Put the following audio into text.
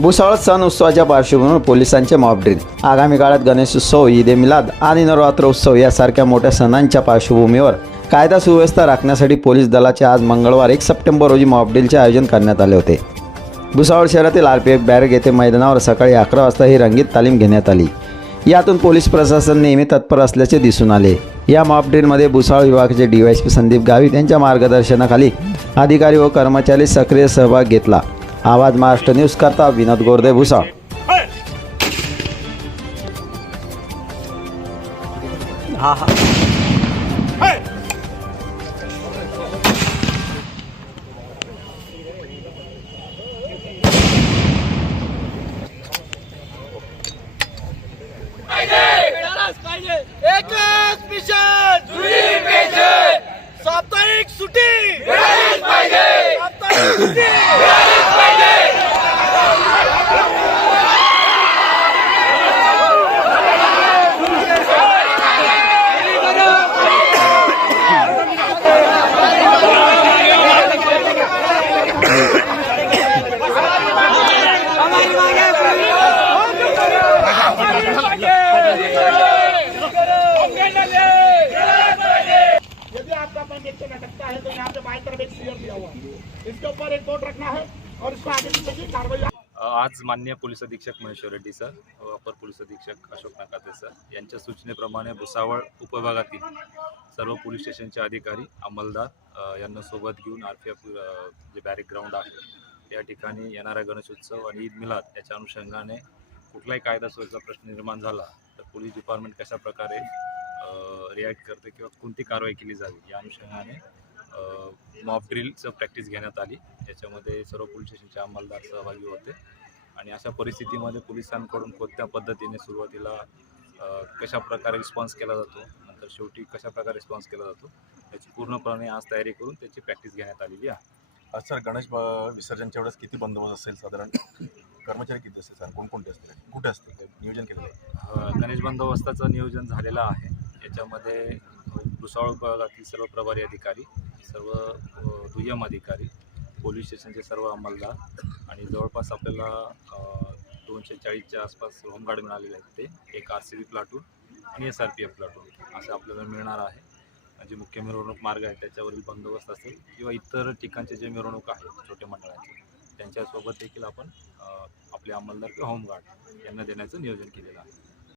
भुसावळ सण उत्सवाच्या पार्श्वभूमीवर पोलिसांचे मॉबड्रिल आगामी काळात गणेशोत्सव ईद ए मिलाद आणि नवरात्र उत्सव यासारख्या मोठ्या सणांच्या पार्श्वभूमीवर कायदा सुव्यवस्था राखण्यासाठी पोलीस दलाचे आज मंगळवार एक सप्टेंबर रोजी मॉबड्रिलचे आयोजन करण्यात आले होते. भुसावळ शहरातील आर पी एफ बॅरेक येथे मैदानावर सकाळी अकरा वाजता ही रंगीत तालीम घेण्यात आली. यातून पोलीस प्रशासन नेहमी तत्पर असल्याचे दिसून आले. या मॉबड्रिलमध्ये भुसावळ विभागाचे डीवायसपी संदीप गावित यांच्या मार्गदर्शनाखाली अधिकारी व कर्मचारी सक्रिय सहभाग घेतला. आवाज़ महाराष्ट्र न्यूज़ करता विनोद गोरदे भुसावळ हा हा। एकच मिशन। साप्ताहिक सुट्टी साप्ताहिक सुट्टी अपन आपका पैन है तो यहाँ पे बाई तरफ एक सीएम दिया हुआ है। इसके ऊपर एक बोर्ड रखना है और इसको आगे पीछे की कार्रवाई आज मान्य पोलीस अधीक्षक महेश्वर रेड्डी सर अपर पोलीस अधीक्षक अशोक नाकाते सर यांच्या सूचनेप्रमाणे भुसावळ उपविभागातील सर्व पोलीस स्टेशनचे अधिकारी अंमलदार यांना सोबत घेऊन R P F J barrack ground आहे या ठिकाणी येणारा गणेशोत्सव आणि ईद मिलाद याच्या अनुषंगाने कुठलाही कायदा सोयीचा प्रश्न निर्माण झाला तर पोलीस डिपार्टमेंट कशा प्रकारे रिॲक्ट करते किंवा कोणती कारवाई केली जावी या अनुषंगाने मॉक ड्रिलचं प्रॅक्टिस घेण्यात आली. याच्यामध्ये सर्व पोलीस स्टेशनचे अंमलदार सहभागी होते. आणि अशा परिस्थितीमध्ये पोलिसांकडून कोणत्या पद्धतीने सुरुवातीला कशा प्रकारे रिस्पॉन्स केला जातो नंतर शेवटी कशा प्रकारे रिस्पॉन्स केला जातो याची पूर्णपणे आज तयारी करून त्याची प्रॅक्टिस घेण्यात आलेली आहे. आज सर गणेश ब- विसर्जनच्या वेळेस किती बंदोबस्त असेल साधारण? कर्मचारी किती असतील सर? कोणकोणते असतील? कुठे असतील? नियोजन केलेलं आहे? गणेश बंदोबस्ताचं नियोजन झालेलं आहे. याच्यामध्ये भुसावळ विभागातील सर्व प्रभारी अधिकारी सर्व दुय्यम अधिकारी पोलीस स्टेशनचे सर्व अंमलदार आणि जवळपास आपल्याला दोनशे चाळीसच्या आसपास होमगार्ड मिळालेले आहेत ते. एक आर सी बी प्लाटून आणि S R P F platoon. असं आपल्याला मिळणार आहे. जे मुख्य मिरवणूक मार्ग आहे त्याच्यावरील बंदोबस्त असेल किंवा इतर ठिकाणचे जे मिरवणूक आहेत छोट्या मंडळाचे त्यांच्यासोबत देखील आपण आपले अंमलदार किंवा होमगार्ड यांना देण्याचं नियोजन केलेलं आहे.